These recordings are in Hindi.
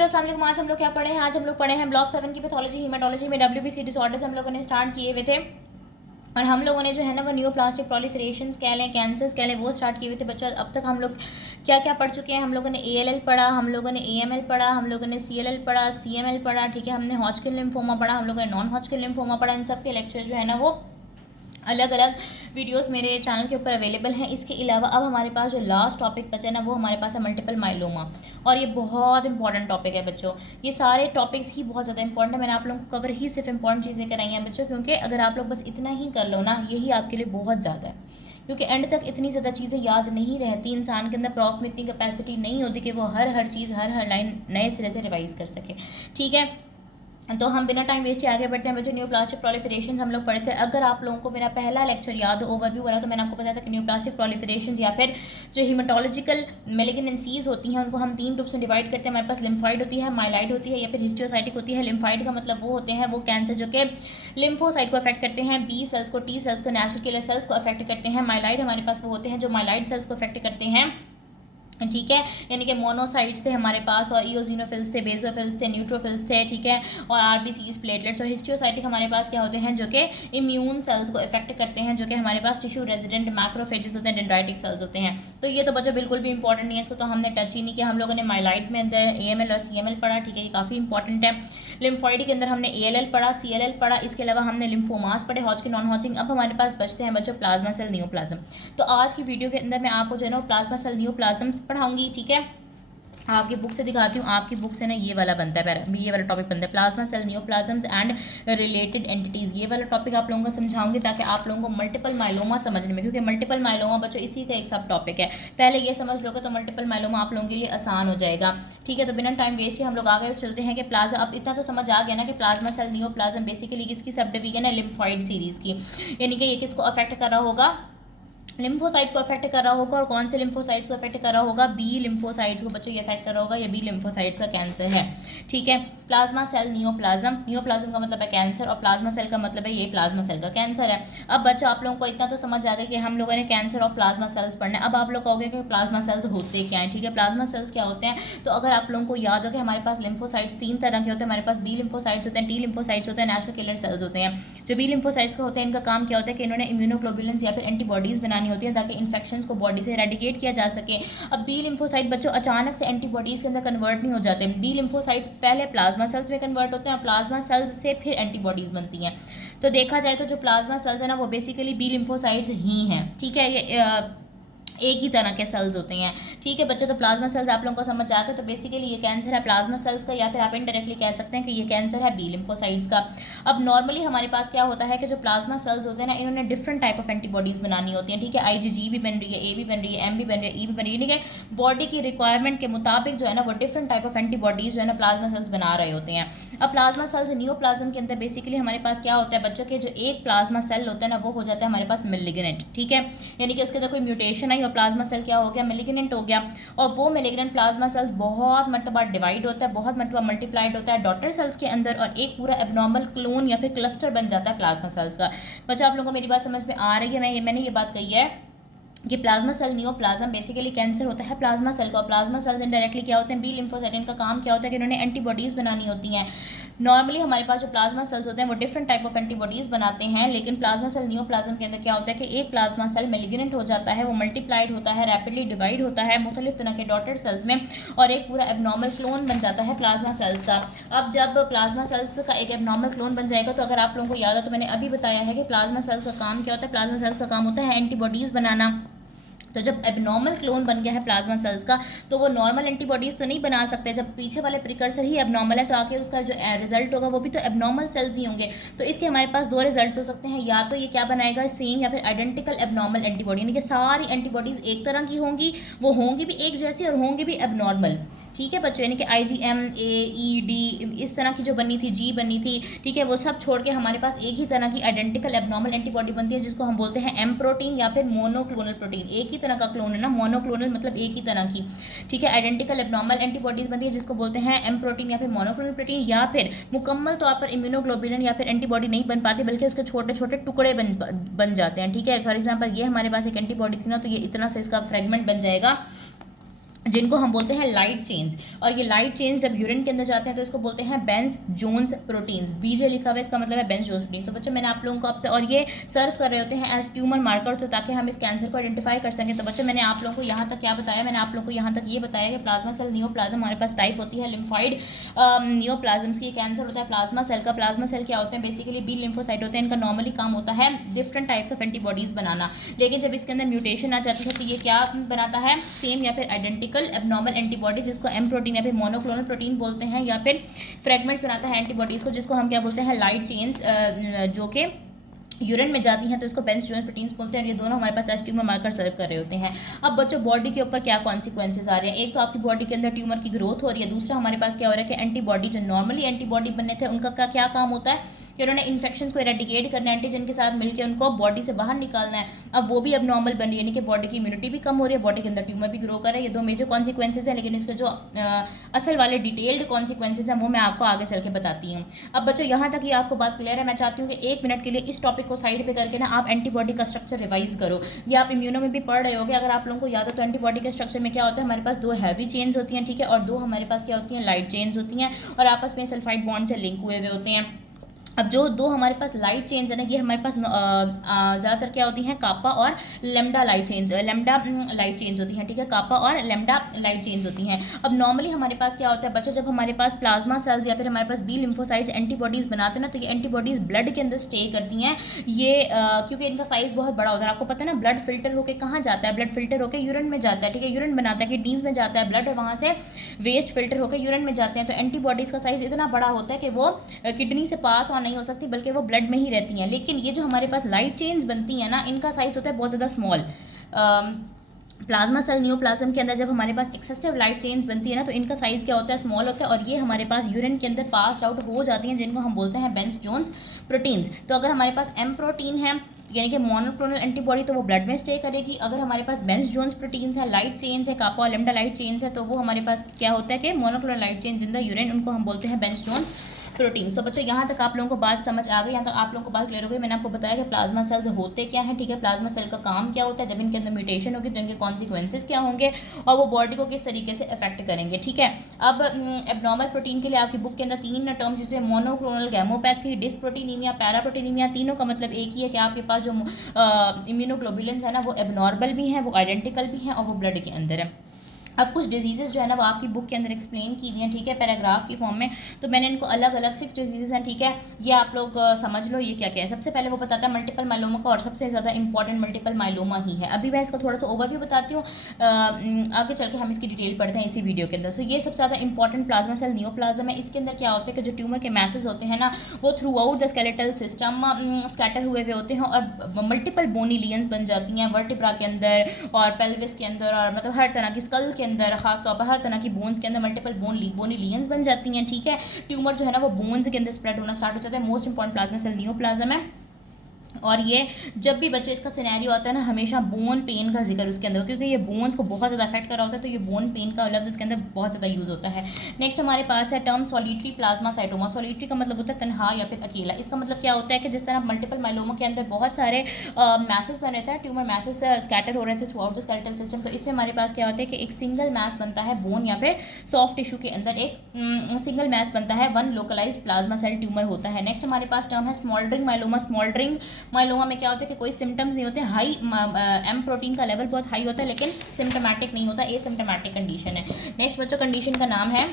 अस्सलाम वालेकुम। आज हम लोग क्या पढ़े हैं? आज हम लोग पढ़े हैं ब्लॉक 7 की पैथोलॉजी हीमेटोलॉजी में WBC डिसऑर्डर्स हम लोगों ने स्टार्ट किए हुए थे। और हम लोगों ने जो है ना वो न्यूप्लास्टिक प्रोलिफरेशंस कह लें, कैंसर्स कह लें, वो स्टार्ट किए हुए थे बच्चों। अब तक हम लोग क्या क्या पढ़ चुके हैं? हम लोगों ने ALL पढ़ा, हम लोगों ने AML पढ़ा, हम लोगों ने CLL पढ़ा, CML पढ़ा, ठीक है। हमने हॉजकिन लिम्फोमा पढ़ा, हम लोगों ने नॉन हॉजकिन लिम्फोमा पढ़ा। इन सब के लेक्चर जो है ना वो अलग अलग वीडियोस मेरे चैनल के ऊपर अवेलेबल हैं। इसके अलावा अब हमारे पास जो लास्ट टॉपिक बचा ना वो हमारे पास है मल्टीपल माइलोमा, और ये बहुत इंपॉर्टेंट टॉपिक है बच्चों। ये सारे टॉपिक्स ही बहुत ज़्यादा इंपॉर्टेंट है। मैंने आप लोगों को कवर ही सिर्फ इंपॉर्टेंट चीज़ें कराई हैं बच्चों, क्योंकि अगर आप लोग बस इतना ही कर लो ना, यही आपके लिए बहुत ज़्यादा है। क्योंकि एंड तक इतनी ज़्यादा चीज़ें याद नहीं रहती, इंसान के अंदर प्रॉफ में इतनी कैपेसिटी नहीं होती कि वो हर चीज़ हर लाइन नए सिरे से रिवाइज़ कर सके, ठीक है। तो हम बिना टाइम वेस्ट आगे बढ़ते हैं बच्चों। न्यूप्लास्टिक प्रोलिफरेशन हम लोग पढ़े थे। अगर आप लोगों को मेरा पहला लेक्चर याद हो, ओवरव्यू वाला, तो मैंने आपको बताया था कि न्यूप्लास्टिक प्रोलिफरेशन या फिर जो हीमेटोलॉजिकल मेलिग्नेंसीज होती हैं उनको हम 3 ग्रुप्स में डिवाइड करते हैं। हमारे पास लिम्फाइड होती है, माइलाइड होती है, या फिर हिस्टियोसाइटिक होती है। लिम्फाइड का मतलब वो होते हैं वो कैंसर जो कि लिम्फोसाइट को अफेक्ट करते हैं, B सेल्स को, T सेल्स को, नेचुरल किलर सेल्स को अफेक्ट करते हैं। माइलाइड हमारे पास वो होते हैं जो माइलाइड सेल्स को अफेक्ट करते हैं, ठीक है। यानी कि मोनोसाइट्स थे हमारे पास, और इओजिनोफिल्स थे, बेजोफिल्स थे, न्यूट्रोफिल्स थे, ठीक है, और RBCs, प्लेटलेट्स। और हिस्टियोसाइटिक हमारे पास क्या होते हैं जो कि इम्यून सेल्स को इफेक्ट करते हैं, जो कि हमारे पास टिश्यू रेजिडेंट मैक्रोफेजेस होते हैं, डेंड्राइटिक सेल्स होते हैं। तो ये तो बच्चों बिल्कुल भी इंपॉर्टेंट नहीं है, इसको तो हमने टच ही नहीं किया। हम लोगों ने माइलाइड में अंदर AML और CML पढ़ा, ठीक है, ये काफ़ी इंपॉर्टेंट है। लिम्फॉइड के अंदर हमने ALL पढ़ा, CLL पढ़ा, इसके अलावा हमने लिम्फोमास पढ़े, हॉजकिन, नॉन हॉजकिन। अब हमारे पास बचते हैं बच्चों प्लाज्मा सेल नियोप्लाज्म। तो आज की वीडियो के अंदर मैं आपको जो है ना प्लाज्मा सेल नियोप्लाज्म्स पढ़ाऊंगी, ठीक है। आपकी बुक से दिखाती हूँ। आपकी बुक से ना ये वाला बनता है, ये वाला टॉपिक बनता है, plasma cell neoplasms and related entities. ये वाला टॉपिक आप लोगों को समझाऊंगी ताकि आप लोगों को मल्टीपल माइलोमा समझने में, क्योंकि मल्टीपल माइलोमा बच्चों इसी का एक सब टॉपिक है। पहले ये समझ लोगे तो मल्टीपल माइलोमा आप लोगों के लिए आसान हो जाएगा, ठीक है। तो बिना टाइम वेस्ट किए हम लोग आगे चलते हैं कि प्लाज्मा, अब इतना तो समझ आ गया ना कि प्लाज्मा सेल नियोप्लाज्म बेसिकली किसकी सब डिवीजन है? लिम्फॉइड सीरीज़ की। यानी कि ये किसको अफेक्ट कर रहा होगा? लिम्फोसाइट को अफेक्ट कर रहा होगा। और कौन से लिम्फोसाइट्स को अफेक्ट कर रहा होगा? B लिम्फोसाइट्स को बच्चों ये अफेक्ट कर रहा होगा, या B लिम्फोसाइट्स का कैंसर है, ठीक है। प्लाज्मा सेल नियोप्लाज्म, नियोप्लाज्म का मतलब है कैंसर, और प्लाज्मा सेल का मतलब है ये प्लाज्मा सेल का कैंसर है। अब बच्चों आप लोगों को इतना तो समझ आ गया कि हम लोगों ने कैंसर ऑफ प्लाज्मा सेल्स पढ़ना है। अब आप लोग कहोगे कि प्लाज्मा सेल्स होते क्या हैं, ठीक है। प्लाज्मा सेल्स क्या होते हैं? तो अगर आप लोगों को याद हो कि हमारे पास लिम्फोसाइट्स 3 तरह के होते हैं। हमारे पास B लिम्फोसाइट्स होते हैं, T लिम्फोसाइट्स होते हैं, नेचुरल किलर सेल्स होते हैं। जो B लिम्फोसाइट्स का होते हैं इनका काम क्या होता है कि इन्होंने इम्यूनोग्लोबुलिन्स या फिर एंटीबॉडीज़ बनानी होती है ताकि इन्फेक्शंस को बॉडी से एरेडिकेट किया जा सके। अब B लिम्फोसाइट बच्चों अचानक से एंटीबॉडीज़ के अंदर कन्वर्ट नहीं हो जाते। B लिम्फोसाइट्स पहले प्लाज्मा सेल्स में कन्वर्ट होते हैं, और प्लाज्मा सेल्स से फिर एंटीबॉडीज़ बनती हैं। तो देखा जाए तो जो प्लाज्मा सेल्स है ना वो बेसिकली B लिम्फोसाइट्स ही हैं, ठीक है। ये एक ही तरह के सेल्स होते हैं, ठीक है बच्चों। तो प्लाज्मा सेल्स आप लोगों को समझ आ गया। तो बेसिकली ये कैंसर है प्लाज्मा सेल्स का, या फिर आप इनडायरेक्टली कह सकते हैं कि ये कैंसर है B लिम्फोसाइट्स का। अब नॉर्मली हमारे पास क्या होता है कि जो प्लाज्मा सेल्स होते हैं ना इन्होंने डिफरेंट टाइप ऑफ एंटीबॉडीज़ बनानी होती हैं, ठीक है। IgG भी बन रही है, A भी बन रही है, M भी बन रही है, E भी बन रही है, ठीक है। बॉडी की रिक्वायरमेंट के मुताबिक जो है ना वो डिफरेंट टाइप ऑफ एंटीबॉडीज़ जो है ना प्लाज्मा सेल्स बना रहे होते हैं। अब प्लाज्मा सेल्स नियोप्लाज्म के अंदर बेसिकली हमारे पास क्या होता है बच्चों के, जो एक प्लाज्मा सेल होता है ना वो हो जाता है हमारे पास मेलिग्नेंट, ठीक है। यानी कि उसके अंदर कोई म्यूटेशन आई और प्लाज्मा सेल क्या हो गया? मेलिग्नेंट हो गया। और वो मेलिग्नेंट प्लाज्मा सेल्स बहुत मरतबा डिवाइड होता है, बहुत मरतबा मल्टीप्लाइड होता है डॉटर सेल्स के अंदर, और एक पूरा एबनॉर्मल क्लोन या फिर क्लस्टर बन जाता है प्लाज्मा सेल्स का। बच्चों आप लोगों को मेरी बात समझ में आ रही है? मैंने ये बात कही है कि plasma cell neoplasm basically cancer होता है प्लाज्मा सेल का। प्लाज्मा सेल्स इनडायरेक्टली क्या होते हैं? B lymphocyte. इनका काम क्या होता है कि इन्होंने एंटीबॉडीज़ बनानी होती हैं। नॉर्मली हमारे पास जो प्लाज्मा सेल्स होते हैं वो डिफरेंट टाइप ऑफ एंटीबॉडीज़ बनाते हैं, लेकिन प्लाज्मा सेल नियोप्लाज्म के अंदर क्या होता है कि एक प्लाज्मा सेल मेलिग्नेंट हो जाता है, वो मल्टीप्लाइड होता है, रैपिडली डिवाइड होता है मुख्तलिफ तरह के डॉटर सेल्स में, और एक पूरा एबनॉर्मल क्लोन बन जाता है प्लाज्मा सेल्स का। अब जब प्लाज्मा सेल्स का एक एबनॉर्मल क्लोन बन जाएगा, तो अगर आप लोगों को याद हो तो मैंने अभी बताया है कि प्लाज्मा सेल्स का काम क्या होता है। प्लाज्मा सेल्स का काम होता है एंटीबॉडीज़ बनाना। तो जब एबनॉर्मल क्लोन बन गया है प्लाज्मा सेल्स का, तो वो नॉर्मल एंटीबॉडीज़ तो नहीं बना सकते। जब पीछे वाले प्रिकर्सर ही एबनॉर्मल है तो आके उसका जो रिजल्ट होगा वो भी तो एबनॉर्मल सेल्स ही होंगे। तो इसके हमारे पास 2 रिजल्ट्स हो सकते हैं, या तो ये क्या बनाएगा सेम, या फिर आइडेंटिकल एबनॉर्मल एंटीबॉडी, यानी कि सारी एंटीबॉडीज़ एक तरह की होंगी, वो होंगी भी एक जैसी और होंगी भी एबनॉर्मल, ठीक है बच्चों। यानी कि IgM, A, E, D इस तरह की जो बनी थी, G बनी थी, ठीक है, वो सब छोड़ के हमारे पास एक ही तरह की आइडेंटिकल एबनॉर्मल एंटीबॉडी बनती है जिसको हम बोलते हैं M प्रोटीन या फिर मोनोक्लोनल प्रोटीन। एक ही तरह का क्लोन है ना, मोनोक्लोनल मतलब एक ही तरह की, ठीक है। आइडेंटिकल एबनॉर्मल एंटीबॉडीज बनती है जिसको बोलते हैं M प्रोटीन या फिर मोनोक्लोनल प्रोटीन, या फिर मुकम्मल तौर पर इम्यूनोग्लोबुलिन या फिर एंटीबॉडी नहीं बन पाती बल्कि उसके छोटे छोटे टुकड़े बन जाते हैं, ठीक है। फॉर एग्जाम्पल ये हमारे पास एक एंटीबॉडी थी ना, तो ये इतना से इसका फ्रेगमेंट बन जाएगा, जिनको हम बोलते हैं लाइट चेन्स। और ये लाइट चेन्स जब यूरिन के अंदर जाते हैं तो इसको बोलते हैं बेंज जोन्स प्रोटीन्स। बीजे लिखा हुआ है, इसका मतलब है बेंज जोन्स प्रोटीन्स। तो बच्चों मैंने आप लोगों को अब और ये सर्व कर रहे होते हैं एज ट्यूमर मार्कर, तो ताकि हम इस कैंसर को आइडेंटिफाई कर सकें। तो बच्चों मैंने आप लोगों को यहाँ तक क्या बताया, मैंने आप लोगों को यहाँ तक ये बताया कि प्लाज्मा सेल नियोप्लाज्म हमारे पास टाइप होती है लिम्फाइड नियोप्लाज्म्स की। कैंसर होता है प्लाज्मा सेल का। प्लाज्मा सेल क्या होते हैं, बेसिकली बी लिम्फोसाइट होते हैं। इनका नॉर्मली काम होता है डिफरेंट टाइप्स ऑफ एंटीबॉडीज़ बनाना, लेकिन जब इसके अंदर म्यूटेशन आ जाती है तो ये क्या बनाता है, सेम या फिर आइडेंटिकल एबनॉर्मल एंटीबॉडी, जिसको एम प्रोटीन या फिर मोनोक्लोनल प्रोटीन बोलते हैं, या फिर फ्रेगमेंट्स बनाता है एंटीबॉडीज़ को, जिसको हम क्या बोलते हैं, लाइट चेन्स, जो कि यूरिन में जाती हैं तो इसको बेंज जोन्स प्रोटीन्स बोलते हैं। और ये दोनों हमारे पास एज ट्यूमर मार्कर सर्व कर रहे होते हैं। अब बच्चों बॉडी के ऊपर क्या कॉन्सिक्वेंसेज आ रहे हैं, एक तो आपकी बॉडी के अंदर ट्यूमर की ग्रोथ हो रही है, दूसरा हमारे पास क्या हो रहा है कि एंटीबॉडी जो नॉर्मली एंटीबॉडी बनने थे उनका क्या काम होता है कि उन्होंने इन्फेक्शंस को इरेडिकेट करना है, एंटीजन के साथ मिलकर उनको बॉडी से बाहर निकालना है। अब वो भी अब नॉर्मल बन रही है, यानी कि बॉडी की इम्यूनिटी भी कम हो रही है, बॉडी के अंदर ट्यूमर भी ग्रो कर रहा है। ये दो मेजर कॉन्सिक्वेंसेज हैं, लेकिन इसके जो असल वाले डिटेल्ड कॉन्सिक्वेंसेज हैं वो मैं आपको आगे चल के बताती हूँ। अब बच्चों यहाँ तक ये आपको बात क्लियर है। मैं चाहती हूँ कि 1 मिनट के लिए इस टॉपिक को साइड पे करके ना आप एंटीबॉडी का स्ट्रक्चर रिवाइज करो। ये आप इम्यूनो में भी पढ़ रहे होगे, अगर आप लोगों को याद हो तो एंटीबॉडी के स्ट्रक्चर में क्या होता है, हमारे पास 2 हैवी चेन्स होती हैं, ठीक है, और 2 हमारे पास क्या होती हैं, लाइट चेन्स होती हैं, और आपस में सल्फाइड बॉन्ड से लिंक हुए हुए होते हैं। अब जो 2 हमारे पास लाइट चेन्स है ना, ये हमारे पास ज़्यादातर क्या होती हैं, कापा और lambda light chains, lambda light chains होती हैं, ठीक है, कापा और लेमडा लाइट चेन्स होती हैं। अब नॉर्मली हमारे पास क्या होता है बच्चों, जब हमारे पास प्लाज्मा सेल्स या फिर हमारे पास बी लिम्फोसाइट्स एंटीबॉडीज़ बनाते हैं ना, तो ये एंटीबॉडीज़ ब्लड के अंदर स्टे करती हैं। ये क्योंकि इनका साइज़ बहुत बड़ा होता है। आपको पता है ना, ब्लड फिल्टर होकर कहाँ जाता है, ब्लड फिल्टर होकर यूरिन में जाता है, ठीक है, यूरिन बनाता है, किडनीज़ में जाता है ब्लड, और वहाँ से वेस्ट फिल्टर होकर यूरिन में जाते हैं। तो एंटीबॉडीज़ का साइज़ इतना बड़ा होता है कि वो किडनी से पास ऑन नहीं हो सकती, बल्कि वो ब्लड में ही रहती हैं। लेकिन ये जो हमारे पास लाइट चेन्स बनती हैं ना, इनका साइज होता है बहुत ज़्यादा स्मॉल। प्लाज्मा सेल नियोप्लाज्म के अंदर जब हमारे पास एक्सेसिव लाइट चेन्स बनती है ना, तो इनका साइज़ क्या होता है, स्मॉल होता है, और ये हमारे पास यूरिन के अंदर पास आउट हो जाती हैं, जिनको हम बोलते हैं बेंज जोन्स प्रोटीन्स। तो अगर हमारे पास एम प्रोटीन है यानी कि मोनोक्लोनल एंटीबॉडी, तो वो ब्लड में स्टे करेगी। अगर हमारे पास बेंज जोन्स प्रोटीन्स है, लाइट चेन्स है, कापा और लेमडा लाइट चेन्स है, तो वो हमारे पास क्या होता है कि monoclonal light chains in the urine, उनको हम बोलते हैं बेंज जोन्स प्रोटीन्स। तो बच्चों यहाँ तक आप लोगों को बात समझ आ गई, यहाँ तक आप लोगों को बात क्लियर हो गई। मैंने आपको बताया कि प्लाज्मा सेल्स होते क्या हैं, ठीक है, प्लाज्मा सेल का काम क्या होता है, जब इनके अंदर म्यूटेशन होगी तो इनके कॉन्सिक्वेंसेज क्या होंगे और वो बॉडी को किस तरीके से अफेक्ट करेंगे, ठीक है। अब एबनॉर्मल प्रोटीन के लिए आपकी बुक के अंदर 3 टर्म्स, जैसे मोनोक्लोनल गैमोपैथी, डिस्प्रोटीनीमिया, पैराप्रोटीनीमिया, तीनों का मतलब एक ही है कि आपके पास जो इम्यूनोग्लोबुलिन्स है ना, वो एबनॉर्मल भी हैं, वो आइडेंटिकल भी हैं, और वो ब्लड के अंदर है। अब कुछ डिजीज़ जो है ना वो आपकी बुक के अंदर एक्सप्लेन की हुई हैं, ठीक है, पैराग्राफ की फॉर्म में। तो मैंने इनको अलग अलग 6 डिजीज़ हैं, ठीक है, ये आप लोग समझ लो ये क्या क्या है। सबसे पहले वो बताता है मल्टीपल माइलोमा का, और सबसे ज़्यादा इंपॉर्टेंट मल्टीपल माइलोमा ही है। अभी मैं इसका थोड़ा सा ओवरव्यू बताती हूँ, आगे चल के हम इसकी डिटेल पढ़ते हैं इसी वीडियो के अंदर। सो ये सबसे ज़्यादा इंपॉर्टेंट प्लाज्मा सेल नियोप्लाज्म है। इसके अंदर क्या होता है कि जो ट्यूमर के मैसेज होते हैं ना, वो through out the skeletal system scatter हुए हुए होते हैं, और मल्टीपल बोनी लियंस बन जाती हैं वर्टिब्रा के अंदर और पेल्विस के अंदर, और मतलब हर तरह की स्कल के अंदर, खासतौर पर हर तरह की बोन्स के अंदर मल्टीपल बोनी लियंस बन जाती हैं, ठीक है। ट्यूमर जो है ना वो बोन्स के अंदर स्प्रेड होना स्टार्ट हो जाता है। Most important plasma cell neoplasm है। और ये जब भी बच्चों इसका सिनेरियो आता है ना, हमेशा बोन पेन का जिक्र उसके अंदर, क्योंकि ये बोन्स को बहुत ज़्यादा अफेक्ट कर रहा होता है, तो ये बोन पेन का लफ्ज़ इसके अंदर बहुत ज़्यादा यूज़ होता है। नेक्स्ट हमारे पास है टर्म सॉलिटरी प्लाज्मासाइटोमा। सॉलिटरी का मतलब होता है तनहा या फिर अकेला। इसका मतलब क्या होता है कि जिस तरह मल्टीपल माइलोमा के अंदर बहुत सारे मैसेज बन रहे थे, ट्यूमर मैसेज स्कैटर हो रहे थे through out the skeletal system, तो इसमें हमारे पास क्या होता है कि एक सिंगल मैस बनता है बोन या फिर सॉफ्ट टिश्यू के अंदर, एक सिंगल मैस बनता है, 1 लोकलाइज प्लाज्मा सेल ट्यूमर होता है। नेक्स्ट हमारे पास टर्म है स्मॉल्डरिंग माइलोमा। स्मॉल्डरिंग माइलोमा में क्या होता है कि कोई सिम्टम्स नहीं होते, हाई एम प्रोटीन का लेवल बहुत हाई होता है, लेकिन सिम्टोमेटिक नहीं होता, एसिम्टोमेटिक कंडीशन है। नेक्स्ट बच्चों कंडीशन का नाम है,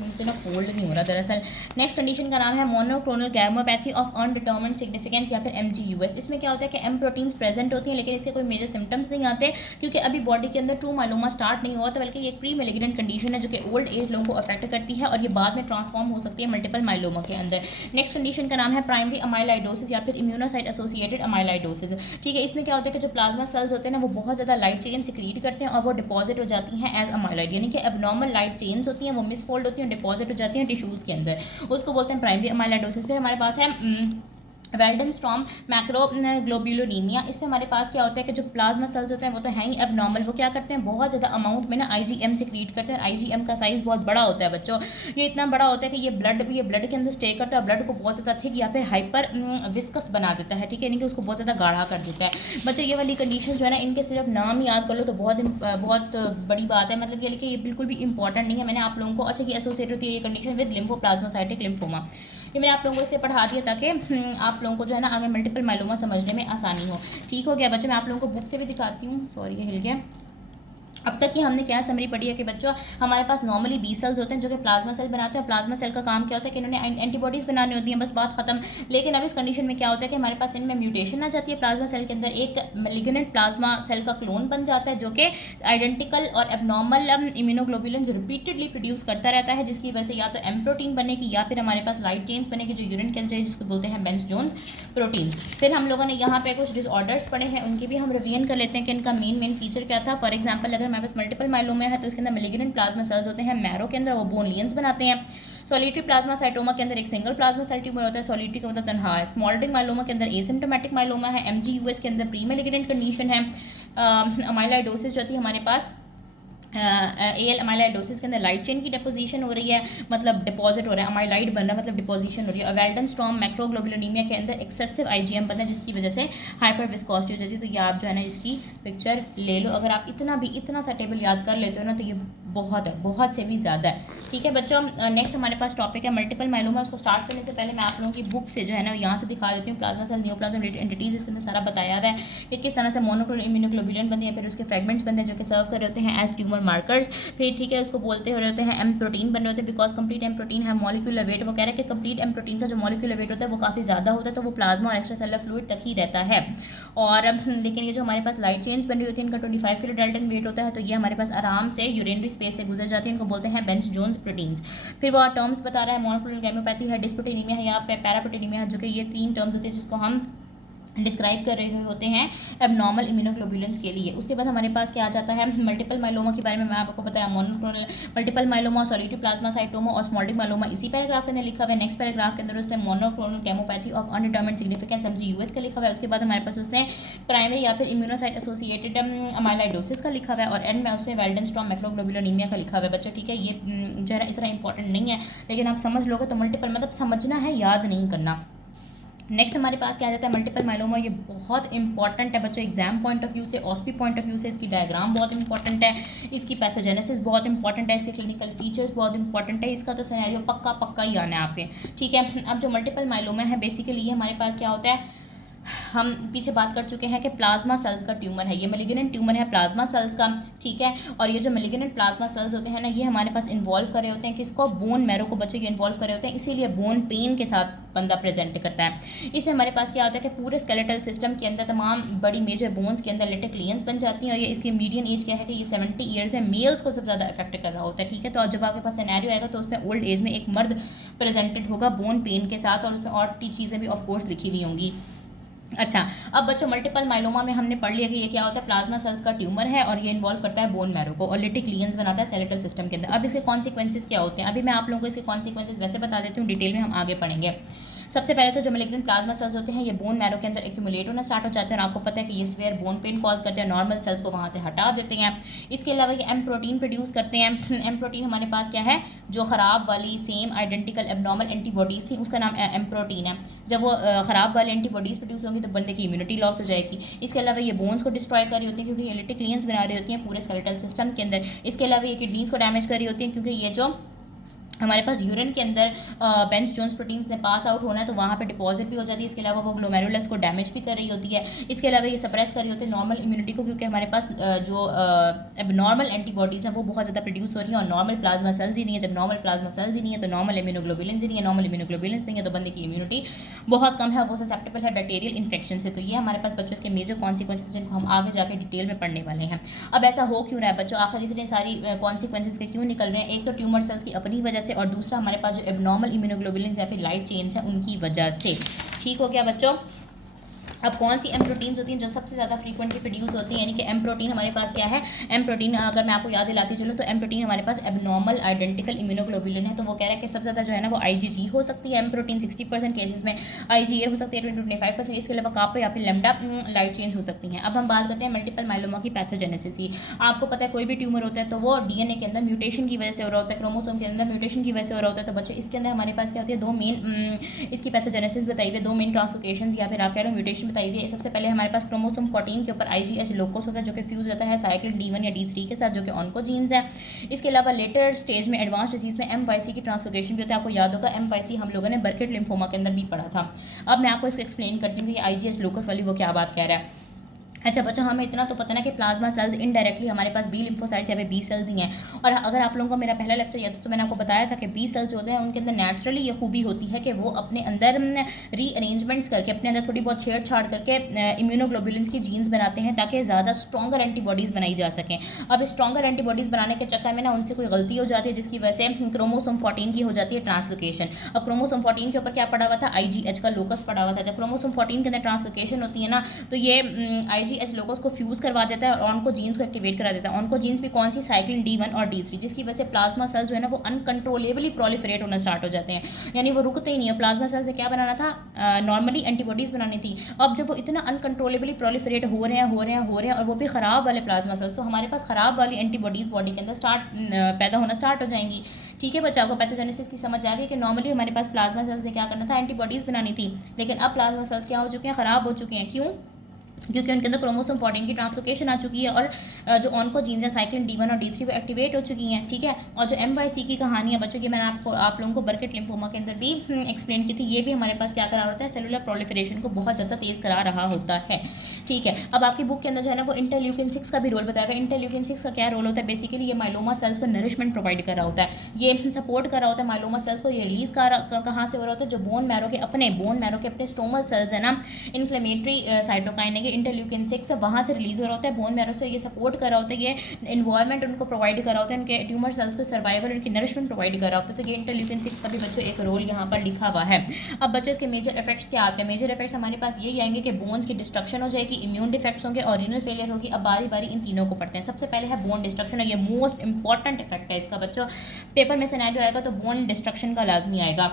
मुझसे ना फोल्ड नहीं हो रहा दरअसल। नेक्स्ट कंडीशन का नाम है मोनोक्लोनल गैमोपैथी ऑफ अनडिटर्मिन्ड सिग्निफिकेंस या फिर MGUS। इसमें क्या होता है कि एम प्रोटीन्स प्रेजेंट होती हैं, लेकिन इसके कोई मेजर सिम्टम्स नहीं आते, क्योंकि अभी बॉडी के अंदर ट्रू माइलोमा स्टार्ट नहीं हुआ था, बल्कि ये एक प्री मेलिग्नेंट कंडीशन है जो कि ओल्ड एज लोगों को अफेक्ट करती है, और ये बाद में ट्रांसफॉर्म हो सकती है मल्टीपल माइलोमा के अंदर। नेक्स्ट कंडीशन का नाम है प्राइमरी अमाइलाइडोसिस या फिर इम्यूनोसाइट एसोसिएटेड अमाइलाइडोसिस, ठीक है। इसमें क्या होता है कि जो प्लाज्मा सेल्स होते हैं ना, वो बहुत ज़्यादा लाइट चेन सिक्रीट करते हैं, और वो डिपॉजिट हो जाती हैं एज अमाइलाइड, यानी कि एबनॉर्मल लाइट चेन्स होती हैं, वो मिसफोल्ड होती हैं, डिपॉजिट हो जाती हैं टिश्यूज़ के अंदर, उसको बोलते हैं प्राइमरी अमाइलाइडोसिस। फिर हमारे पास है वेल्डेनस्ट्रॉम मैक्रोग्लोब्यूलिनीमिया, इसमें हमारे पास क्या होता है कि जो प्लाज्मा सेल्स होते हैं वो तो हैं ही एबनॉर्मल, वो क्या करते हैं बहुत ज़्यादा अमाउंट में ना आईजीएम सिक्रीट करते हैं। आईजीएम का साइज़ बहुत बड़ा होता है बच्चों, ये इतना बड़ा होता है कि ये ब्लड के अंदर स्टे करता है, ब्लड को बहुत ज़्यादा थिक या फिर हाइपर विस्कस बना देता है, ठीक है, यानी कि उसको बहुत ज़्यादा गाढ़ा कर देता है। बच्चों ये वाली कंडीशन जो है ना, इनके सिर्फ नाम याद कर लो तो बहुत बड़ी बात है, मतलब ये बिल्कुल भी इंपॉर्टेंट नहीं है। मैंने आप लोगों को अच्छा की एसोसिएट होती है ये कंडीशन विद लिम्फोप्लाज्मासाइटिक लिम्फोमा, ये मैंने आप लोगों को इससे पढ़ा दिया ताकि आप लोगों को जो है ना आगे मल्टीपल मायलोमा समझने में आसानी हो। ठीक हो गया बच्चों, मैं आप लोगों को बुक से भी दिखाती हूँ। सॉरी ये हिल गया। अब तक की हमने क्या समरी पढ़ी है कि बच्चों हमारे पास नॉर्मली बी सेल्स होते हैं जो कि प्लाज्मा सेल बनाते हैं। प्लाज्मा सेल का काम क्या होता है कि इन्होंने एंटीबॉडीज़ बनानी होती हैं, बस बात खत्म। लेकिन अब इस कंडीशन में क्या होता है कि हमारे पास इनमें म्यूटेशन आ जाती है, प्लाज्मा सेल के अंदर एक मैलिग्नेंट प्लाज्मा सेल का क्लोन बन जाता है जो कि आइडेंटिकल और एबनॉर्मल इम्यूनोग्लोबुलिन्स रिपीटेडली प्रोड्यूस करता रहता है, जिसकी वजह से या तो एम प्रोटीन बनेगी या फिर हमारे पास लाइट चेन्स बनेगी जो यूरिन के अंदर जिसको बोलते हैं बेंस जोन्स प्रोटीन। फिर हम लोगों ने यहाँ पे कुछ डिसऑर्डर्स पढ़े हैं, उनकी भी हम रिवीजन कर लेते हैं कि इनका मेन फीचर क्या था। फॉर एग्जाम्पल अगर हमारे पास मल्टीपल माइलोमा है तो इसके अंदर मैलिग्नेंट प्लाज्मा सेल्स होते हैं, मैरो के अंदर वो बोन लियंस बनाते हैं। सॉलिटरी प्लाज्मासाइटोमा के अंदर एक सिंगल प्लाज्मा सेल ट्यूमर होता है, सॉलिटरी का मतलब तनहा है। स्मॉल्डरिंग माइलोमा के अंदर एसिम्प्टोमेटिक माइलोमा है। एमजीयूएस के अंदर प्री मैलिग्नेंट कंडीशन है। अमाइलाइडोसिस जो होती है हमारे पास एल अमाइलाइडोसिस के अंदर लाइट चेन की डिपोजिशन हो रही है, मतलब डिपॉजिट हो रहा है, अमाइलाइड बन रहा है मतलब डिपोजिशन हो रही है। वेल्डेनस्ट्रॉम मैक्रोग्लोबुलिनीमिया के अंदर एक्सेसिव आईजीएम बनता है जिसकी वजह से हाइपर विस्कोसिटी हो जाती है। तो ये आप जो है ना इसकी पिक्चर ले लो, अगर आप इतना सा टेबल याद कर लेते हो ना तो ये बहुत है, बहुत से भी ज़्यादा है। ठीक है बच्चों, नेक्स्ट हमारे पास टॉपिक है मल्टीपल माइलोमा। उसको स्टार्ट करने से पहले मैं आप लोगों की बुक से जो है ना यहाँ से दिखा देती हूँ। प्लाज्मा सेल नियोप्लाज्म एंटिटीज इसके अंदर सारा बताया हुआ है कि किस तरह से मोनोक्लोनल इम्यूनोग्लोबुलिन बनते हैं, फिर उसके फ्रेगमेंट्स बनते हैं जो कि सर्व कर रहे होते हैं एज ट्यूमर मार्कर्स। फिर ठीक है उसको बोलते हो रहे होते हैं एम प्रोटीन बन रहे होते हैं बिकॉज कंप्लीट एम प्रोटीन है मॉलिक्यूलर वेट। वो कह रहे हैं कि कंप्लीट एम प्रोटीन का जो मॉलिक्यूलर वेट होता है वो काफ़ी ज़्यादा होता है, तो वो प्लाज्मा और एक्स्ट्रासेलुलर फ्लूइड तक ही रहता है। और लेकिन ये जो हमारे पास लाइट चेन्स बन रही होती है इनका 25 किलो डेल्टन वेट होता है, तो ये हमारे पास आराम से यूरिनरी स्पेस से गुजर जाती है, इनको बोलते हैं बेंस जोन्स प्रोटीन्स। फिर वो टर्म्स बता रहा है मोनोक्लोनल गैमोपैथी है, डिस्प्रोटीनीमिया है, यहाँ पे पैराप्रोटीनीमिया है, जो कि ये 3 टर्म्स होते हैं जिसको हम डिस्क्राइब कर रहे होते हैं एबनॉर्मल इम्यूनोग्लोबुलिन्स के लिए। उसके बाद हमारे पास क्या आ जाता है मल्टीपल माइलोमा के बारे में मैं आपको बताया। मोनोक्लोनल मल्टीपल माइलोमा, सॉलिटरी प्लाज्मासाइटोमा और स्मॉल्डरिंग माइलोमा इसी पैराग्राफ के अंदर लिखा हुआ है। नेक्स्ट पैराग्राफ के अंदर उसने मोनोक्लोनल गैमोपैथी ऑफ अनडिटरमिन्ड सिग्निफिकेंस एमजीयूएस का लिखा हुआ है। उसके बाद हमारे पास उसने प्राइमरी या फिर इम्यूनोसाइट एसोसिएटेड अमाइलाइडोसिस का लिखा हुआ है और एंड में उसने वेल्डेनस्ट्रॉम मैक्रोग्लोबुलिनीमिया का लिखा हुआ है। बच्चों ठीक है, ये जो है इतना इंपॉर्टेंट नहीं है, लेकिन आप समझ लोगे तो मल्टीपल मतलब समझना है, याद नहीं करना। नेक्स्ट हमारे पास क्या आ जाता है मल्टीपल माइलोमा। ये बहुत इंपॉर्टेंट है बच्चों एग्जाम पॉइंट ऑफ व्यू से, ऑस्पी पॉइंट ऑफ व्यू से। इसकी डायग्राम बहुत इंपॉर्टेंट है, इसकी पैथोजेनेसिस बहुत इंपॉर्टेंट है, इसके क्लिनिकल फीचर्स बहुत इंपॉर्टेंट है, इसका तो सिनेरियो पक्का ही आना है आपके। ठीक है, अब जो मल्टीपल माइलोमा है बेसिकली ये हमारे पास क्या होता है, हम पीछे बात कर चुके हैं कि प्लाज्मा सेल्स का ट्यूमर है, ये मैलिग्नेंट ट्यूमर है प्लाज्मा सेल्स का। ठीक है, और ये जो मैलिग्नेंट प्लाज्मा सेल्स होते हैं ना ये हमारे पास इन्वॉल्व कर रहे होते हैं किसको, बोन मैरो को बच्चों के इन्वॉल्व कर रहे होते हैं, इसीलिए बोन पेन के साथ बंदा प्रेजेंट करता है। इसमें हमारे पास क्या होता है कि पूरे स्केलेटल सिस्टम के अंदर तमाम बड़ी मेजर बोन्स के अंदर लिटिल ग्लियंस बन जाती हैं और ये इसकी मीडियन एज क्या है कि ये 70 ईयर्स है, मेल्स को सबसे ज़्यादा अफेक्ट कर रहा होता है। ठीक है, तो जब आपके पास सिनेरियो आएगा तो उसमें ओल्ड एज में एक मर्द प्रेजेंटेड होगा बोन पेन के साथ और उसमें और चीज़ें भी ऑफकोर्स लिखी हुई होंगी। अच्छा, अब बच्चों मल्टीपल माइलोमा में हमने पढ़ लिया कि ये क्या होता है, प्लाज्मा सेल्स का ट्यूमर है और ये इन्वॉल्व करता है बोन मैरो को और लिटिल ग्लियंस बनाता है स्केलेटल सिस्टम के अंदर। अब इसके कॉन्सिक्वेंसेस क्या होते हैं, अभी मैं आप लोगों को इसके कॉन्सिक्वेंसेस वैसे बता देती हूँ, डिटेल में हम आगे पढ़ेंगे। सबसे पहले तो जो मैलिग्नेंट प्लाज्मा सेल्स होते हैं ये बोन मैरो के अंदर एक्यूमुलेट होना स्टार्ट हो जाते हैं और आपको पता है कि ये स्वेयर बोन पेन कॉज करते हैं, नॉर्मल सेल्स को वहाँ से हटा देते हैं। इसके अलावा ये एम प्रोटीन प्रोड्यूस करते हैं। एम प्रोटीन हमारे पास क्या है, जो ख़राब वाली सेम आइडेंटिकल एबनॉर्मल एंटीबॉडीज़ थी उसका नाम एम प्रोटीन है। जब वो ख़राब वाली एंटीबॉडीज़ प्रोड्यूस होंगी तो बंदे की इम्यूनिटी लॉस हो जाएगी। इसके अलावा ये बोन्स को डिस्ट्रॉय कर रही होती है क्योंकि ये लिटिल ग्लियंस बना रही होती हैं पूरे स्केलेटल सिस्टम के अंदर। इसके अलावा ये किडनीज़ को डैमेज कर रही होती हैं क्योंकि ये जो हमारे पास यूरिन के अंदर बेंस जोन्स प्रोटीन्स ने पास आउट होना है तो वहाँ पे डिपॉजिट भी हो जाती है। इसके अलावा वो ग्लोमेरुलस को डैमेज भी कर रही होती है। इसके अलावा ये सप्रेस कर रही होती है नॉर्मल इम्यूनिटी को क्योंकि हमारे पास जो एबनॉर्मल एंटीबॉडीज़ हैं वो बहुत ज़्यादा प्रोड्यूस हो रही हैं और नॉर्मल प्लाज्मा सेल्स ही नहीं है। जब नॉर्मल प्लाज्मा सेल्स ही नहीं है तो नॉर्मल इम्यूनोग्लोबुलिन्स ही नहीं है, नॉर्मल इम्यूनोग्लोबुलिन्स नहीं है तो बंदे की इम्यूनिटी बहुत कम है, वो ससेप्टेबल है बैक्टीरियल इन्फेक्शन से। तो ये हमारे पास बच्चों के मेजर कॉन्सिक्वेंसेज जिनको हम आगे जाकर डिटेल में पढ़ने वाले हैं। अब ऐसा हो क्यों रहा है बच्चों, आखिर इतने सारी कॉन्सिक्वेंसेज के क्यों निकल रहे हैं, एक तो ट्यूमर सेल्स की अपनी वजह से और दूसरा हमारे पास जो एबनॉर्मल इम्यूनोग्लोबुलिन्स या फिर लाइट चेन्स हैं उनकी वजह से। ठीक हो गया बच्चों। अब कौन सी एम प्रोटीन्स होती हैं जो सबसे ज़्यादा फ्रीक्वेंटली प्रोड्यूस होती हैं, यानी कि एम प्रोटीन हमारे पास क्या है, एम प्रोटीन अगर मैं आपको याद दिलाती चलूँ तो एम प्रोटीन हमारे पास एबनॉर्मल आइडेंटिकल इम्यूनोग्लोबुलिन है। तो वो कह रहा है कि सबसे ज़्यादा जो है ना वो IgG हो सकती है एम प्रोटीन 60% केसेस में, IgA हो सकती है 25%, इसके अलावा कापा या फिर लेमडा लाइट चेंज हो सकती हैं। अब हम बात करते हैं मल्टीपल माइलोमा की पैथोजेनेसिस की। आपको पता है कोई भी ट्यूमर होता है तो वो DNA के अंदर म्यूटेशन की वजह से हो रहा होता है, क्रोमोसोम के अंदर म्यूटेशन की वजह से हो रहा होता है। तो बच्चों इसके अंदर हमारे पास क्या होती है, दो मेन इसकी पैथोजेनेसिस बताई हुई है, दो मेन ट्रांसलोकेशन या फिर आप कह रहे हो म्यूटेशन बताई हुई है। सबसे पहले हमारे पास क्रोमोसोम 14 के ऊपर IgH लोकस होता है जो कि फ्यूज होता है साइक्लिन D1 या D3 के साथ, जो कि ऑन्कोजीन्स है। इसके अलावा लेटर स्टेज में एडवांस डिजीज में MYC की ट्रांसलोकेशन भी होता है। आपको याद होगा MYC हम लोगों ने बर्केट लिम्फोमा के अंदर भी पढ़ा था। अब मैं आपको इसको एक्सप्लेन करती हूँ कि IgH लोकस वाली वो क्या बात कह रहा है। अच्छा बच्चों, हमें इतना तो पता ना कि प्लाज्मा सेल्स इनडायरेक्टली हमारे पास बी लिम्फोसाइट्स या फिर बी सेल्स ही हैं। और अगर आप लोगों को मेरा पहला लेक्चर याद तो मैंने आपको बताया था कि बी सेल्स होते हैं उनके अंदर नेचुरली ये खूबी होती है कि वो अपने अंदर रीअरेंजमेंट्स करके अपने अंदर थोड़ी बहुत छेड़छाड़ करके इम्यूनोग्लोबुलिन्स की जीन्स बनाते हैं ताकि ज़्यादा स्ट्रॉन्गर एंटीबॉडीज़ बनाई जा सकें। अब स्ट्रॉन्गर एंटीबॉडीज़ बनाने के चक्कर में ना उनसे कोई गलती हो जाती है जिसकी वजह से क्रोमोसोम 14 की हो जाती है ट्रांसलोकेशन। अब क्रोमोसोम 14 के ऊपर क्या पड़ा हुआ था, IgH का लोकस पड़ा हुआ था। जब क्रोमोसोम 14 के अंदर ट्रांसलोकेशन होती है ना तो ये IgH लोकस को फ्यूज करवा देता है और ऑनको जीन्स को एक्टिवेट करा देता है। ऑनको जीन्स भी कौन सी, साइक्लिन D1 और D3, जिसकी वजह से प्लाज्मा सेल्स जो है ना वो अनकंट्रोलेबली प्रोलिफरेट होना स्टार्ट हो जाते हैं, यानी वो रुकते ही नहीं है। प्लाज्मा सेल्स से क्या बनाना था, नॉर्मली एंटीबॉडीज़ बनानी थी। अब जब वो इतना अनकंट्रोलेबली प्रोलिफरेट हो रहे हैं और वो भी ख़राब वाले प्लाज्मा सेल्स, तो हमारे पास ख़राब वाली एंटीबॉडीज़ बॉडी के अंदर पैदा होना स्टार्ट हो जाएंगी। ठीक है बच्चा, आपको पैथोजेनेसिस की समझ आ गई कि नॉर्मली हमारे पास प्लाज्मा सेल्स ने क्या करना था, एंटीबॉडीज़ बनानी थी, लेकिन अब प्लाज्मा सेल्स क्या हो चुके हैं, ख़राब हो चुके हैं। क्यों? क्योंकि उनके अंदर क्रोमोसोम 14 की ट्रांसलोकेशन आ चुकी है और जो ऑन्कोजीन्स हैं साइक्लिन D1 और D3 वो एक्टिवेट हो चुकी हैं। ठीक है, और जो MYC की कहानी है बच्चों की मैंने आप लोगों को बर्केट लिम्फोमा के अंदर भी एक्सप्लेन की थी, ये भी हमारे पास क्या करा होता है, सेलुलर प्रोलिफरेशन को बहुत ज़्यादा तेज़ करा रहा होता है। ठीक है, अब आपकी बुक के अंदर जो है ना वो इंटरल्यूकिन 6 का भी रोल बताया है। इंटरल्यूकिन 6 का क्या रोल होता है, बेसिकली ये माइलोमा सेल्स को नरिशमेंट प्रोवाइड कर रहा होता है, ये सपोर्ट कर रहा होता है माइलोमा सेल्स को। ये रिलीज़ कहाँ से हो रहा होता है, जो बोन मैरो के अपने स्टोमल सेल्स है ना, इन्फ्लेमेटरी साइटोकाइन है, ये इंटरल्यूकिन 6 वहाँ से रिलीज़ हो रहा होता है बोन मैरो से। ये सपोर्ट कर रहा होता है, ये इन्वायरमेंट उनको प्रोवाइड कर रहा होता है, उनके ट्यूमर सेल्स को सर्वाइवल, उनकी नरिशमेंट प्रोवाइड कर रहा होता है। तो ये इंटरल्यूकिन 6 का भी बच्चों एक रोल यहाँ पर लिखा हुआ है। अब बच्चों इसके मेजर इफेक्ट्स क्या आते हैं, मेजर इफेक्ट्स हमारे पास यही आएंगे कि बोन्स की डिस्ट्रक्शन हो जाएगी, इम्यून डिफेक्ट्स होंगे, ओरिजिनल फेलियर होगी। अब बारी बारी इन तीनों को पढ़ते हैं। सबसे पहले है बोन डिस्ट्रक्शन, ये मोस्ट इंपॉर्टेंट इफेक्ट है इसका बच्चों। पेपर में सिनेरियो आएगा तो बोन डिस्ट्रक्शन का लाजमी आएगा।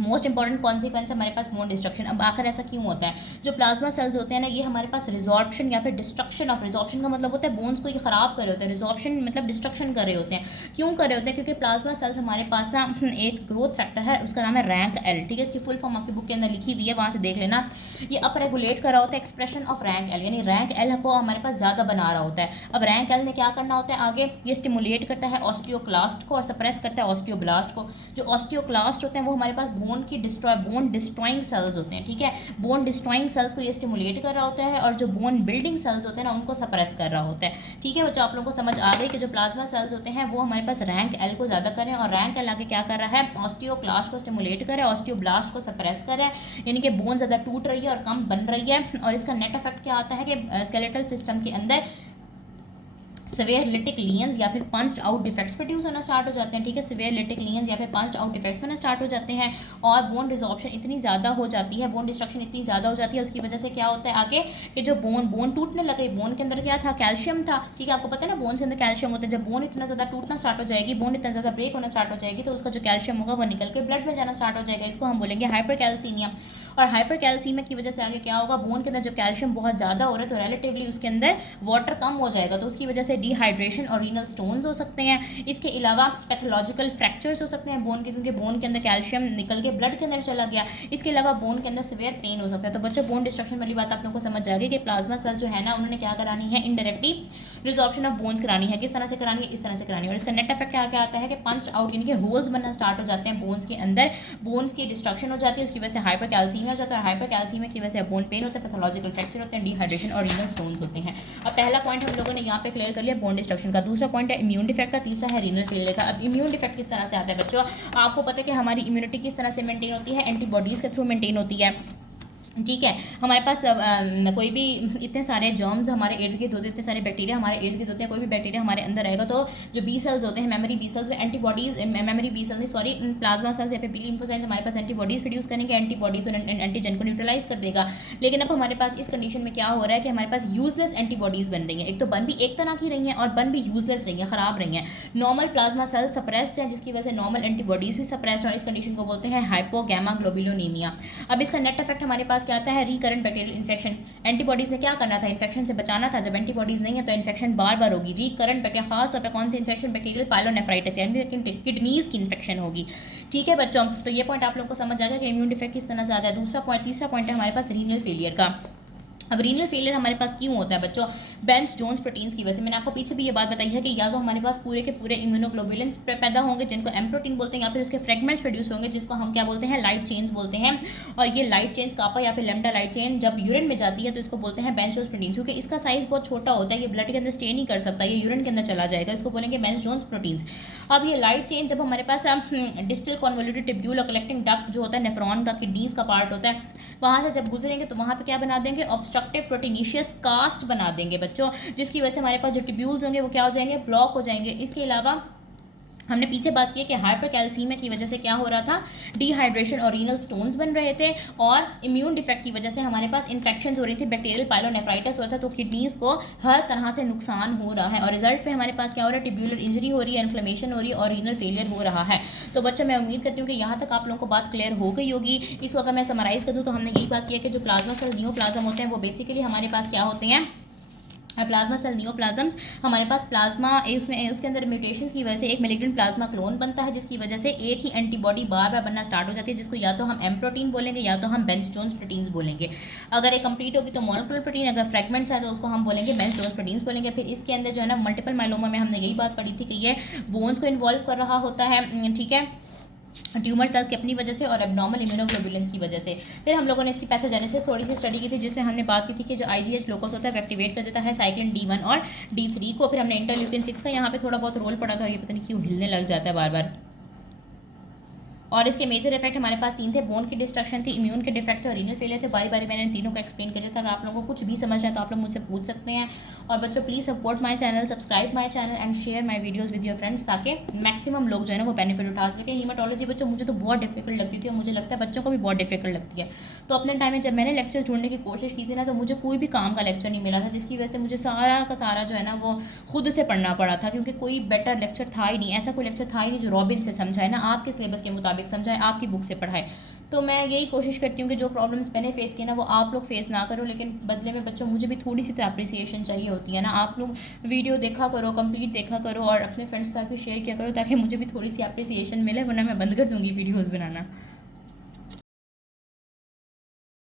मोस्ट इंपॉर्टेंट कॉन्सिक्वेंस हमारे पास बोन डिस्ट्रक्शन। अब आखिर ऐसा क्यों होता है, जो प्लाज्मा सेल्स होते हैं ना ये हमारे पास रिजॉर्प्शन या फिर डिस्ट्रक्शन ऑफ, रिजॉर्प्शन का मतलब होता है बोन्स को ये ख़राब कर रहे होते हैं, रिजॉर्प्शन मतलब डिस्ट्रक्शन कर रहे होते हैं। क्यों कर रहे होते हैं, क्योंकि प्लाज्मा सेल्स हमारे पास ना एक ग्रोथ फैक्टर है, उसका नाम है रैंक एल। ठीक है, इसकी फुल फॉर्म आपकी बुक के अंदर लिखी हुई है, वहाँ से देख लेना। ये अप रेगुलेट कर रहा होता है एक्सप्रेशन ऑफ रैंक एल, यानी रैंक एल को हमारे पास ज़्यादा बना रहा होता है। अब रैंक एल ने क्या करना होता है आगे, ये स्टिमुलेट करता है ऑस्टियोक्लास्ट को और सप्रेस करता है ऑस्टियोब्लास्ट को। जो ऑस्टियोक्लास्ट होते हैं वो हमारे पास बोन डिस्ट्रॉइंग सेल्स होते हैं। ठीक है, बोन डिस्ट्रॉइंग सेल्स को ये स्टिमुलेट कर रहा होता है और जो बोन बिल्डिंग सेल्स होते हैं ना उनको सप्रेस कर रहा होता है। ठीक है बच्चों, आप लोगों को समझ आ गई कि जो प्लाज्मा सेल्स होते हैं वो हमारे पास रैंक एल को ज़्यादा करें और रैंक एल आगे क्या कर रहा है, ऑस्टियोक्लास्ट को स्टिमुलेट करे, ऑस्टियोब्लास्ट को सप्रेस करे, यानी कि बोन ज़्यादा टूट रही है और कम बन रही है। और इसका नेट इफेक्ट क्या आता है कि स्केलेटल सिस्टम के अंदर सिवियर लिटिक लियंस या फिर पंच्ड आउट डिफेक्ट्स प्रोड्यूस होना स्टार्ट हो जाते हैं। ठीक है, सिवियर लिटिक लियंस या फिर पंच्ड आउट डिफेक्ट्स बनना स्टार्ट हो जाते हैं और बोन डिसॉर्प्शन इतनी ज़्यादा हो जाती है, बोन डिस्ट्रक्शन इतनी ज़्यादा हो जाती है, उसकी वजह से क्या होता है आगे कि जो बोन टूटने लगे, बोन के अंदर क्या था, कैल्शियम था। ठीक है, आपको पता है ना बोन के अंदर कैल्शियम होता है। जब बोन इतना ज़्यादा टूटना स्टार्ट हो जाएगी, बोन इतना ज़्यादा ब्रेक होना स्टार्ट हो जाएगी तो उसका जो कैल्शियम होगा वो निकल के ब्लड में जाना स्टार्ट हो जाएगा। इसको हम बोलेंगे हाइपरकैल्सीमिया। और हाइपरकैल्सीमिया की वजह से आगे क्या होगा, बोन के अंदर जब कैल्शियम बहुत ज़्यादा हो रहा है तो रिलेटिवली उसके अंदर वाटर कम हो जाएगा, तो उसकी वजह से डिहाइड्रेशन और रीनल स्टोन्स हो सकते हैं। इसके अलावा पैथोलॉजिकल फ्रैक्चर्स हो सकते हैं बोन के, क्योंकि बोन के अंदर कैल्शियम निकल के ब्लड के अंदर चला गया। इसके अलावा बोन के अंदर सिवियर पेन हो सकता है। तो बच्चों बोन डिस्ट्रक्शन वाली बात आप लोगों को समझ आ गई कि प्लाज्मा सेल जो है ना उन्होंने क्या करानी है, इनडायरेक्टली रिजॉर्प्शन ऑफ बोन्स करानी है। किस तरह से करानी है, इस तरह से करानी है। और इसका नेट इफेक्ट क्या आता है कि पंच्ड आउट, यानी कि होल्स बनना स्टार्ट हो जाते हैं बोन्स के अंदर, बोन्स की डिस्ट्रक्शन हो जाती है, उसकी वजह से हाइपरकैल्सीमिया हो जाता है, हाइपरकैल्सीमिया की वजह से बोन पेन होता है, पैथोलॉजिकल फ्रैक्चर होते हैं, डिहाइड्रेशन और रीनल स्टोन्स होते हैं। अब पहला पॉइंट हम लोगों ने यहाँ पे क्लियर कर लिया बोन डिस्ट्रक्शन का। दूसरा पॉइंट है इम्यून डिफेक्ट का, तीसरा है रीनल फेलियर का। अब इम्यून डिफेक्ट किस तरह से आता है बच्चों, आपको पता है कि हमारी इम्यूनिटी किस तरह से मेंटेन होती है, एंटीबॉडीज़ के थ्रू मेंटेन होती है। ठीक है। हमारे पास कोई भी इतने सारे जर्म्स हमारे इर्द गिर्द होते हैं, इतने सारे बैक्टीरिया हमारे इर्द गिर्द होते हैं, कोई भी बैक्टीरिया हमारे अंदर आएगा तो जो बी सेल्स होते हैं, memory B cells, antibodies, memory B cells sorry plasma cells या फिर बी लिम्फोसाइट्स हमारे पास एंटीबॉडीज प्रोड्यूस करेंगे, एंटीबॉडीज और एंटीजन को न्यूट्रलाइज कर देगा। लेकिन अब हमारे पास इस कंडीशन में क्या हो रहा है कि हमारे पास यूजलेस एंटीबॉडीज बन रही हैं। एक तो बन भी एक तरह की रही हैं और बन भी यूजलेस रही हैं, खराब रही हैं। नॉर्मल प्लाज्मा सेल सप्रेस्ड है, जिसकी वजह से नॉर्मल एंटीबॉडीज भी सप्रेस्ड और इस कंडीशन को बोलते हैं हाइपोगैमाग्लोबुलिनीमिया। अब इसका नेट इफेक्ट हमारे पास क्या आता है? Recurrent bacterial infection. एंटीबॉडीज ने क्या करना था? इन्फेक्शन से बचाना था। जब एंटीबॉडीज नहीं है तो इन्फेक्शन बार बार होगी। रिकरेंट बैक्टीरिया, खास तौर पे कौन सी इन्फेक्शन? बैक्टीरियल पायलोनेफ्राइटिस यानी किडनीज की इन्फेक्शन होगी। ठीक है बच्चों, तो ये पॉइंट आप लोगों को समझ आ गया कि इम्यून डिफेक्ट किस तरह से आता है। तीसरा पॉइंट है हमारे पास रीनल फेलियर का। अब रीनल फेलियर हमारे पास क्यों होता है बच्चों? बेंस जोन्स प्रोटीन्स की वजह से। मैंने आपको पीछे भी ये बात बताई है कि या तो हमारे पास पूरे के पूरे इम्यूनोग्लोबुलिन्स पैदा होंगे जिनको एम प्रोटीन बोलते हैं, या फिर उसके फ्रेगमेंट्स प्रोड्यूस होंगे जिसको हम क्या बोलते हैं? लाइट चेन्स बोलते हैं। और ये लाइट चेन्स कापा या फिर लेमडा लाइट चेन जब यूरिन में जाती है तो इसको बोलते हैं बेंस जोन्स प्रोटीन्स, क्योंकि इसका साइज बहुत छोटा होता है, ये ब्लड के अंदर स्टे नहीं कर सकता, ये यूरिन के अंदर चला जाएगा, इसको बोलेंगे बेंस जोन्स प्रोटीन्स। अब ये लाइट चेन जब हमारे पास डिस्टल कॉन्वोल्यूटेड टिब्यूल और कलेक्टिंग डक्ट जो होता है नेफ्रॉन का, किडनीज का पार्ट होता है, वहाँ से जब गुजरेंगे तो वहाँ पे क्या बना देंगे? ऑब्स्ट्रक्टिव प्रोटीनिशियस कास्ट बना देंगे बच्चों, जिसकी वजह से हमारे पास जो ट्यूब्यूल्स होंगे वो क्या हो जाएंगे? ब्लॉक हो जाएंगे। इसके अलावा हमने पीछे बात की कि हाइपरकैल्सीमिया की वजह से क्या हो रहा था? डिहाइड्रेशन और रीनल स्टोन्स बन रहे थे, और इम्यून डिफेक्ट की वजह से हमारे पास इन्फेक्शन हो रही थी, बैक्टीरियल पायलोनेफ्राइटिस हुआ था, तो किडनीज को हर तरह से नुकसान हो रहा है और रिजल्ट पे हमारे पास क्या हो रहा है? ट्यूब्यूलर इंजरी हो रही है, इन्फ्लेमेशन हो रही है और रीनल फेलियर हो रहा है। तो बच्चों मैं उम्मीद करती हूँ कि यहाँ तक आप लोगों को बात क्लियर हो गई होगी। इसको अगर मैं समराइज़ कर दूँ तो हमने यही बात की है कि जो प्लाज्मा सेल नियोप्लाज्म होते हैं वो बेसिकली हमारे पास क्या होते हैं? Plasma cell neoplasms. हमारे पास प्लाज्मा उसमें उसके अंदर म्यूटेशंस की वजह से एक मैलिग्नेंट प्लाज्मा क्लोन बनता है, जिसकी वजह से एक ही एंटीबॉडी बार बार बनना स्टार्ट हो जाती है, जिसको या तो हम एम प्रोटीन बोलेंगे या तो हम बेंस जोन्स प्रोटीन्स बोलेंगे। अगर एक कंप्लीट होगी तो मोनोक्लोनल प्रोटीन, अगर फ्रेगमेंट्स है तो उसको हम बोलेंगे बेंस जोन्स प्रोटीन्स बोलेंगे। फिर इसके अंदर जो है ना मल्टीपल माइलोमा में हमने यही बात पढ़ी थी कि ये बोन्स को इन्वॉल्व कर रहा होता है, ठीक है, ट्यूमर सेल्स की अपनी वजह से और एब्नॉर्मल इम्यूनोग्लोबुलिन्स की वजह से। फिर हम लोगों ने इसकी पैथोजेनेसिस थोड़ी सी स्टडी की थी, जिसमें हमने बात की थी कि जो IgH लोकस होता है वो एक्टिवेट कर देता है साइक्लिन D1 और D3 को। फिर हमने इंटरल्यूकिन 6 का यहाँ पे थोड़ा बहुत रोल पड़ा था और ये पता नहीं क्यों हिलने लग जाता है बार बार। और इसके मेजर इफेक्ट हमारे पास 3 थे। बोन की डिस्ट्रक्शन थी, इम्यून के डिफेक्ट थे और रीनल फेलियर थे। बारी बारी मैंने इन तीनों को एक्सप्लेन कर दिया था। अगर आप लोगों को कुछ भी समझना है तो आप लोग मुझसे पूछ सकते हैं। और बच्चों please support my channel, subscribe my channel and share my videos with your friends, ताकि मैक्सिमम लोग जो है ना वो बेनिफिट उठा सकें। हीमाटोलॉजी बच्चों मुझे तो बहुत डिफिकल्ट लगती थी और मुझे लगता है बच्चों को भी बहुत डिफिकल्ट लगती है। तो अपने टाइम में जब मैंने लेक्चर्स ढूंढने की कोशिश की थी ना, तो मुझे कोई भी काम का लेक्चर नहीं मिला था, जिसकी वजह से मुझे सारा का सारा जो है ना वो खुद से पढ़ना पड़ा था, क्योंकि कोई बेटर लेक्चर था ही नहीं। ऐसा कोई लेक्चर था ही नहीं जो रॉबिन से समझाए ना, आपके सिलेबस के मुताबिक समझाए, आपकी बुक से पढ़ाए। तो मैं यही कोशिश करती हूँ कि जो प्रॉब्लम्स मैंने फेस किए ना वो आप लोग फेस ना करो, लेकिन बदले में बच्चों मुझे भी थोड़ी सी तो अप्रिसिएशन चाहिए होती है ना। आप लोग वीडियो देखा करो, कंप्लीट देखा करो और अपने फ्रेंड्स के साथ भी शेयर किया करो, ताकि मुझे भी थोड़ी सी अप्रिसिएशन मिले, वरना मैं बंद कर दूँगी वीडियोज़ बनाना।